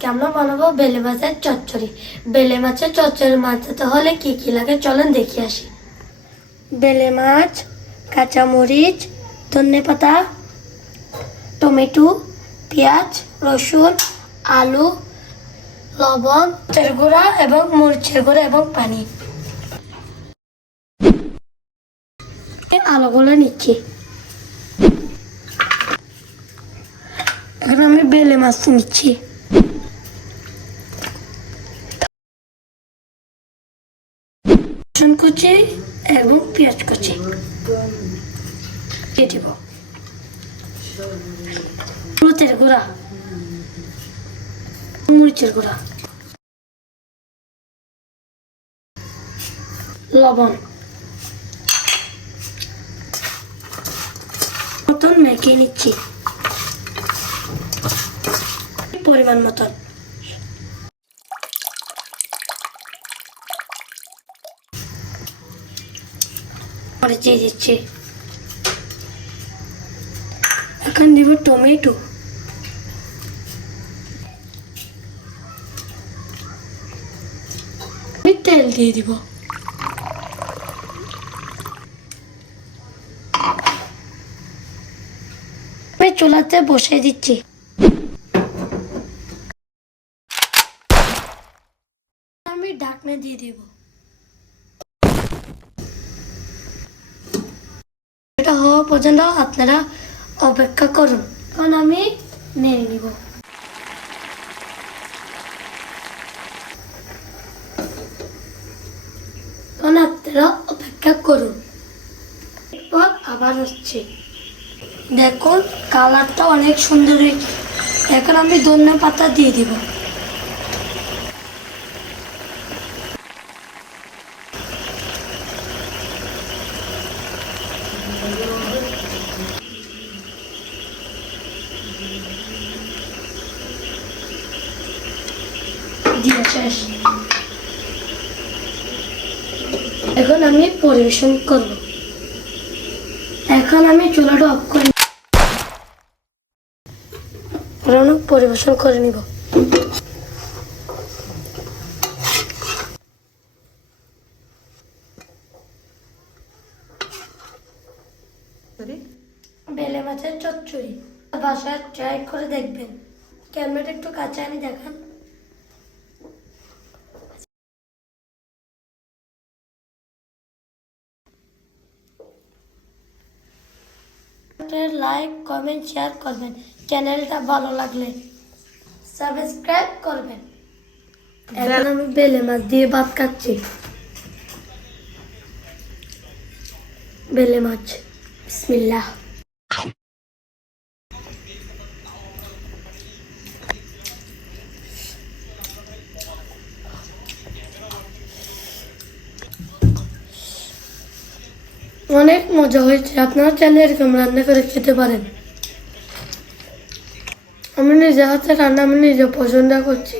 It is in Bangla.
আজকে আমরা বানাবো বেলে মাছের চচ্চড়ি। বেলে মাছের চচ্চড়ি বানাতে হলে কি কি লাগে চলেন দেখে আসি। বেলে মাছ, কাঁচামরিচ, ধনেপাতা, টমেটো, পেঁয়াজ, রসুন, আলু, লবণ, তেল গুঁড়া এবং মরিচের গুঁড়া এবং পানি। আলুগুলো নিচ্ছি। এখন আমি বেলে মাছ নিচ্ছি। রসুন কুচি এবং পেঁয়াজ কুচি দিয়ে দিব। হলুদের গুঁড়া, মরিচের গুঁড়া, লবণ মতন মেখে নিচ্ছি পরিমাণ মতন। পরে দিয়ে দিচ্ছি। এখন দিব টমেটো, তেল দিয়ে দিব। আমি চুলাতে বসিয়ে দিচ্ছি। আমি ঢাকনা দিয়ে দিব। এটা হওয়া পর্যন্ত আপনারা অপেক্ষা করুন। কারণ আমি নেড়ে নিব। কারণ আপনারা অপেক্ষা করুন। এরপর আবার হচ্ছে, দেখুন কালারটা অনেক সুন্দর হয়েছে। এখন আমি ধনেপাতা দিয়ে দিব। দিয়ে শেষ। এখন আমি পরিবেশন করব। এখন আমি চুলাটা অফ করে পরিবেশন করে নিব। বেলে মাছের চচ্চড়ি বাসায় ট্রাই করে দেখবেন। ক্যামেরাটা একটু কাছে আমি দেখান। লাইক, কমেন্ট, শেয়ার করবেন। চ্যানেলটা ভালো লাগলে সাবস্ক্রাইব করবেন। এখন আমি বেলে মাছ দিয়ে ভাত খাচ্ছি। বেলে মাছ, বিসমিল্লাহ। অনেক মজা হয়েছে। আপনারা চাইলে এরকম রান্না করে খেতে পারেন। আমি নিজে হাতে রান্না আমি নিজে পছন্দ করছি।